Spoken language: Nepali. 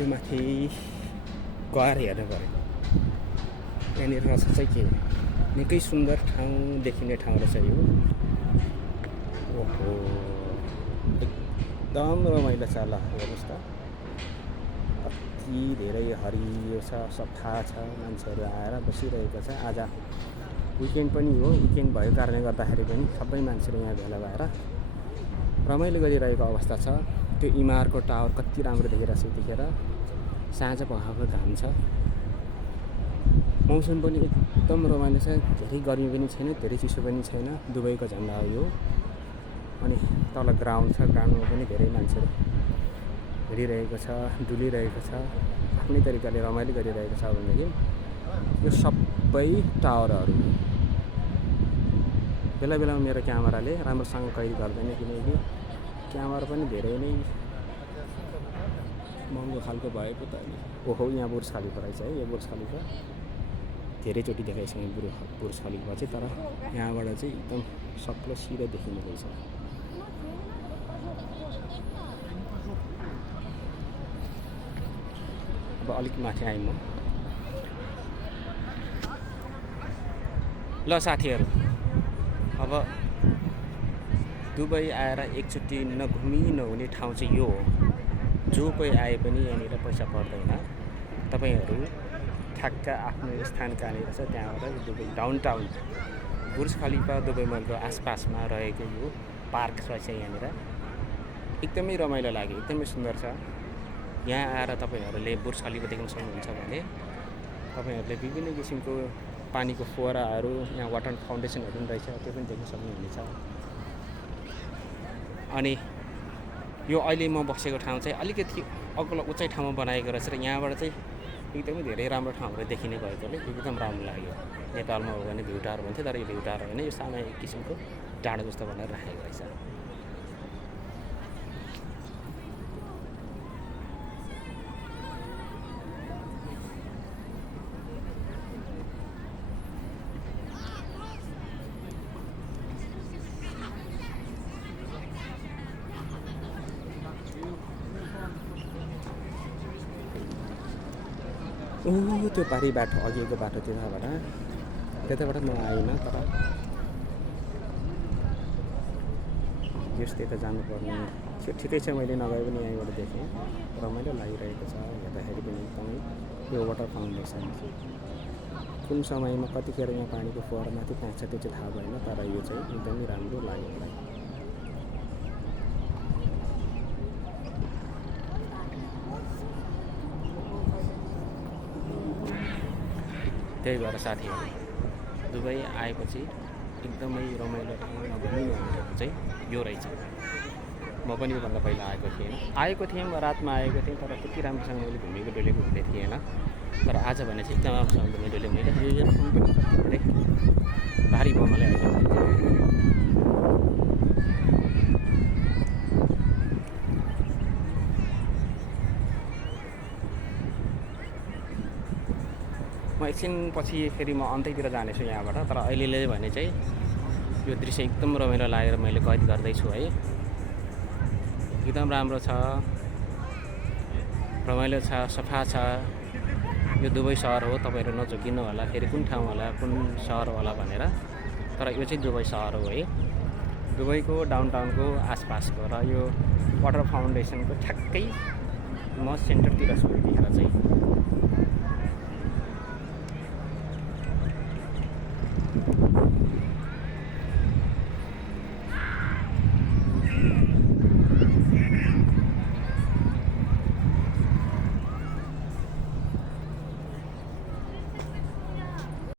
यो माथि गएर हेर्नु पऱ्यो। यहाँनिर रहेछ चाहिँ के निकै सुन्दर ठाउँ देखिने ठाउँ रहेछ यो। ओहो एकदम रमाइलो छ। ल हेर्नुहोस् त कति धेरै हरियो छ, सफा छ, मान्छेहरू आएर बसिरहेको छ। आज विकेन्ड पनि हो, विकेन्ड भएको कारणले गर्दाखेरि पनि सबै मान्छेहरू यहाँ भेला भएर रमाइलो गरिरहेको अवस्था छ। त्यो इमारको टावर कति राम्रो देखिरहेछ यतिखेर। साँझ पखको घाम छ, मौसम पनि एकदम रमाइलो छ। धेरै गर्मी पनि छैन, धेरै चिसो पनि छैन। दुबईको झन्डा हो यो। अनि तल ग्राउन्ड छ, ग्राउन्डमा पनि धेरै मान्छेहरू हिँडिरहेको छ, डुलिरहेको छ, आफ्नै तरिकाले रमाइलो गरिरहेको छ। भनेदेखि यो सबै टावरहरू बेला बेलामा मेरो क्यामेराले राम्रोसँग कैद गर्दैन, किनकि क्यामेरा पनि धेरै नै महँगो खालको भएको त। ओहो यहाँ बुर्ज खलिफा रहेछ है। यो बुर्ज खलिफा धेरैचोटि देखाइसकेँ बुर्ज खलिफा चाहिँ, तर यहाँबाट चाहिँ एकदम सक्लो सिधा देखिने रहेछ। अब अलिक माथि आएँ म। ल साथीहरू, अब दुबई आएर एकचोटि नघुमी नहुने ठाउँ चाहिँ यो हो। जो कोही आए पनि यहाँनिर पैसा पर्दैन। तपाईँहरू ठ्याक्क आफ्नो स्थान कहाँनिर छ त्यहाँबाट दुबई डाउन टाउन बुर्ज खलिफा दुबई मलको आसपासमा रहेको यो पार्क रहेछ। यहाँनिर एकदमै रमाइलो लाग्यो, एकदमै सुन्दर छ। यहाँ आएर तपाईँहरूले बुर्ज खलिफा देख्न सक्नुहुन्छ भने तपाईँहरूले विभिन्न किसिमको पानीको फोहराहरू, यहाँ वाटर फाउन्टेसनहरू पनि रहेछ, त्यो पनि देख्न सक्नुहुनेछ। अनि यो अहिले म बसेको ठाउँ चाहिँ अलिकति अग्लो उचाइ ठाउँमा बनाएको रहेछ र यहाँबाट चाहिँ एकदमै धेरै राम्रो ठाउँहरू देखिने भएकोले एकदम राम्रो लाग्यो। नेपालमा हो भने भ्यू टावर भन्थ्यो, तर यो भ्यू टावर होइन, यो सानो एक किसिमको डाँडो जस्तो बनाएर राखेको रहेछ। त्यो पारी बाटो अघिको बाटो त्यताबाट म आइनँ, तर यस्तै त जानुपर्ने थियो। ठिकै छ, मैले नगए पनि यहीँबाट देखेँ। रमाइलो लागिरहेको छ हेर्दाखेरि पनि एकदमै। यो वाटर फाउन्टेसन कुन समयमा कतिखेर यहाँ पानीको फोहर माथि फ्याँक्छ त्यो चाहिँ थाहा भएन, तर यो चाहिँ एकदमै राम्रो लाग्यो मलाई। त्यही भएर साथीहरू दुबई आएपछि एकदमै रमाइलो ठाउँ नघुमिनु भनेको चाहिँ यो रहेछ। म पनि योभन्दा पहिला आएको थिएँ, म रातमा आएको थिएँ, तर त्यति राम्रोसँग मैले घुमेको डुलेको हुँदै थिएन। तर आज भने चाहिँ एकदम राम्रोसँग घुमेको डुलेको मैले यो धेरै भारी भयो मलाई अहिले। म एकछिन पछि फेरि म अन्त्यतिर जानेछु यहाँबाट, तर अहिले भने चाहिँ यो दृश्य एकदम रमाइलो लागेर मैले कैद गर्दैछु है। एकदम राम्रो छ, रमाइलो छ, सफा छ। यो दुबई सहर हो, तपाईँहरू नझुकिनु होला फेरि कुन ठाउँ होला, कुन सहर होला भनेर, तर यो चाहिँ दुबई सहर हो है। दुबईको डाउनटाउनको आसपासको र यो वाटर फाउन्टेसनको ठ्याक्कै म सेन्टरतिर छु यतिखेर चाहिँ।